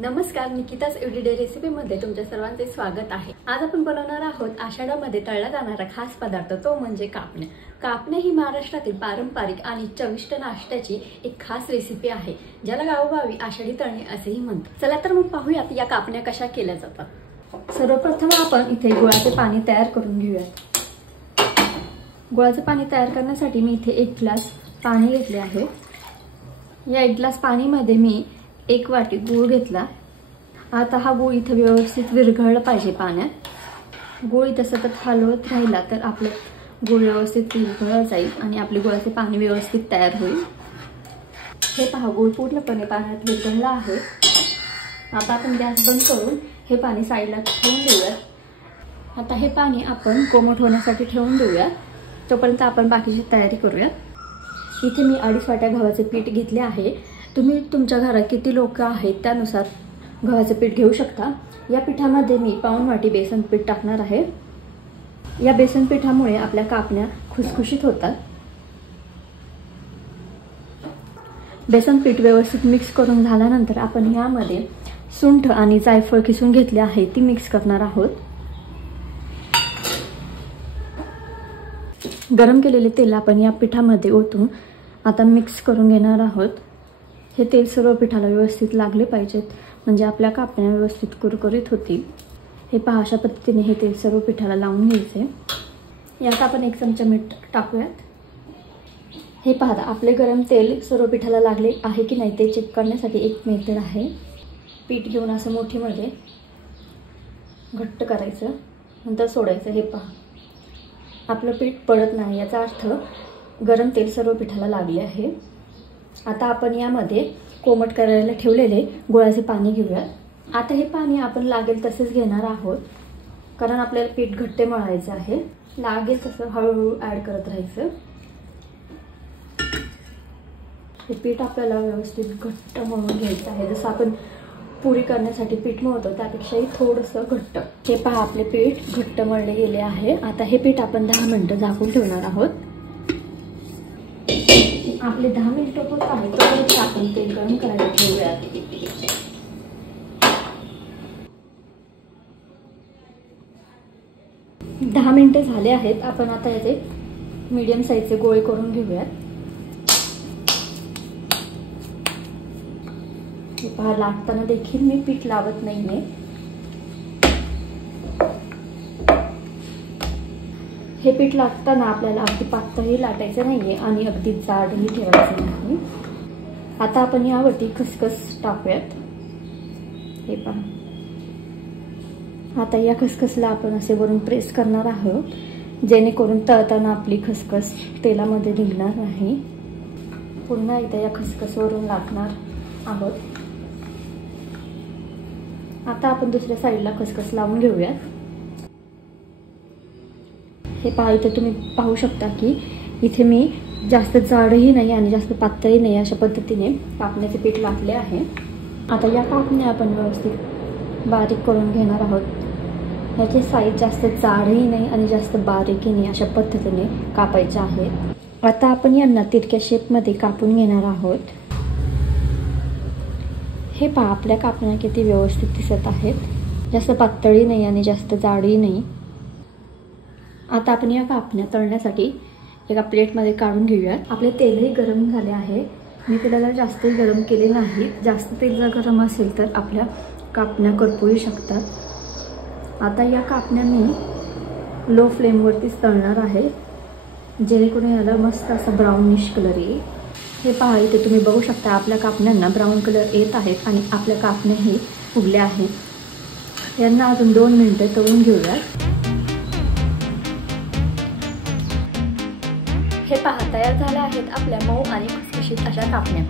नमस्कार, निकिताज एव्हरीडे रेसिपीमध्ये तुमच्या सर्वांचे स्वागत आहे। आज आपण बनवणार आहोत आषाढामध्ये तळला जाणारा खास पदार्थ, तो म्हणजे कापण्या। कापण्या ही महाराष्ट्रातील पारंपरिक आणि चविष्ट नाश्त्याची एक खास रेसिपी आहे, ज्याला गावोगावी आषाढी तळणे असेही म्हणतात। चला तर मग पाहूयात या कापण्या कशा केल्या जातात। सर्वप्रथम आपण इथे गुळाचे पाणी तयार करून घेऊयात। गुळाचे पाणी तयार करण्यासाठी मी इथे 1 ग्लास पाणी घेतले आहे। या 1 ग्लास पाणीमध्ये मी 1 वाटी गूळ घेतला। आता हा गूळ इथे व्यवस्थित विरघळला पाहिजे पाण्यात। गूळ इथे सतत हलवत राहिला तर आपले गूळ व्यवस्थित विरघळला जाईल आणि आपले गुळाचे पाणी व्यवस्थित तयार होईल। हे पहा, गूळ पूर्णपणे पाण्यात विरघळला आहे। आता आपण गॅस बंद करून हे पाणी साईडला ठेवून देऊयात। आता हे पाणी आपण कोमट होण्यासाठी ठेवून देऊयात, तोपर्यंत आपण बाकीची तयारी करूयात। इथे मी 2.5 वाट्या गव्हाचे पीठ घेतले आहे। तुम्ही तुमच्या घरात किती लोक आहेत त्यानुसार गव्हाचे पीठ घेऊ शकता। या पिठामध्ये मी पाऊण वाटी बेसन पीठ टाकणार आहे। या बेसन पिठामुळे आपल्या कापण्या खुसखुशीत होतात। बेसन पीठ व्यवस्थित मिक्स करून झाल्यानंतर आपण यामध्ये सुंठ आणि जायफळ किसून घेतले आहे, ती मिक्स करणार आहोत। गरम केलेले तेल आपण या पिठामध्ये ओतून आता मिक्स करून घेणार आहोत। हे तेल सर्व पिठाला व्यवस्थित लागले पाहिजेत, म्हणजे आपल्या कापण्या व्यवस्थित कुरकुरीत होतील। हे पहा, अशा पद्धतीने हे तेल सर्व पिठाला लावून घ्यायचे। यात आपण 1 चमचा मीठ टाकूयात। हे पहा, आपले गरम तेल सर्व पिठाला लागले आहे की नाही ते चेक करण्यासाठी एक मेथड आहे। पीठ घेऊन असं मोठीमध्ये घट्ट करायचं, नंतर सोडायचं। हे पहा, आपलं पीठ पडत नाही, याचा अर्थ गरम तेल सर्व पिठाला लागले आहे। आता आपण यामध्ये कोमट करायला ठेवलेले गुळाचे पाणी घेऊयात। आता हे पाणी आपण लागेल तसेच घेणार आहोत, कारण आपल्याला पीठ घट्ट मळायचं आहे। लागेल तसं हळूहळू ऍड करत राहायचं। हे पीठ आपल्याला व्यवस्थित घट्ट मळून घ्यायचं आहे, जसं आपण पुरी करण्यासाठी पीठ मळतो त्यापेक्षाही थोडंसं घट्ट। हे पहा, आपले पीठ घट्ट मळले गेले आहे। आता हे पीठ आपण 10 मिनिटं झाकून ठेवणार आहोत। आपले 10 मिनिटं होत आहे, तोपर्यंत आपण तेल गरम करायला ठेवूयात। 10 मिनिटं झाले आहेत। आपण आता याचे मीडियम साईजचे गोळे करून घेऊयात। हे पहा, लाटताना देखील मी पीठ लावत नाहीये। हे पीठ लाटताना आपल्याला अगदी पातळही लाटायचं नाहीये आणि अगदी जाडही ठेवायचं नाही। आता आपण यावरती खसखस टाकूयात। हे पहा, आता या खसखसला आपण असे वरून प्रेस करणार आहोत, जेणेकरून तळताना आपली खसखस तेलामध्ये निघणार नाही। पुन्हा एकदा या खसखसवरून लाटणार आहोत। आता आपण दुसऱ्या साईडला खसखस लावून घेऊयात। हे पहा, इथे तुम्ही पाहू शकता की इथे मी जास्त जाडही नाही आणि जास्त पातळही नाही, अशा पद्धतीने कापण्याचे पीठ लाटले आहे। आता या कापण्या आपण व्यवस्थित बारीक करून घेणार आहोत। याची साईज जास्त जाडही नाही आणि जास्त बारीकही नाही, अशा पद्धतीने कापायच्या आहेत। आता आपण यांना तिरक्या शेपमध्ये कापून घेणार आहोत। हे पहा, आपल्या कापण्या किती व्यवस्थित दिसत आहेत, जास्त पातळही नाही आणि जास्त जाडही नाही। आता आपण या कापण्या तळण्यासाठी एका प्लेटमध्ये काढून घेऊयात। आपले तेलही गरम झाले आहे। मी तेलाला जास्तही गरम केले नाही, जास्त तेल जर गरम असेल तर आपल्या कापण्या करपूही शकतात। आता या कापण्या मी लो फ्लेमवरतीच तळणार आहे, जेणेकरून याला मस्त असा ब्राउनिश कलर येईल। हे पहा, इथे तुम्ही बघू शकता आपल्या कापण्यांना ब्राऊन कलर येत आहेत आणि आपल्या कापण्याही फुगल्या आहेत। यांना अजून 2 मिनिटं तळून घेऊयात। हे पहा, तयार झाल्या आहेत आपल्या मऊ आणि खुसखुशीत अशा कापण्या।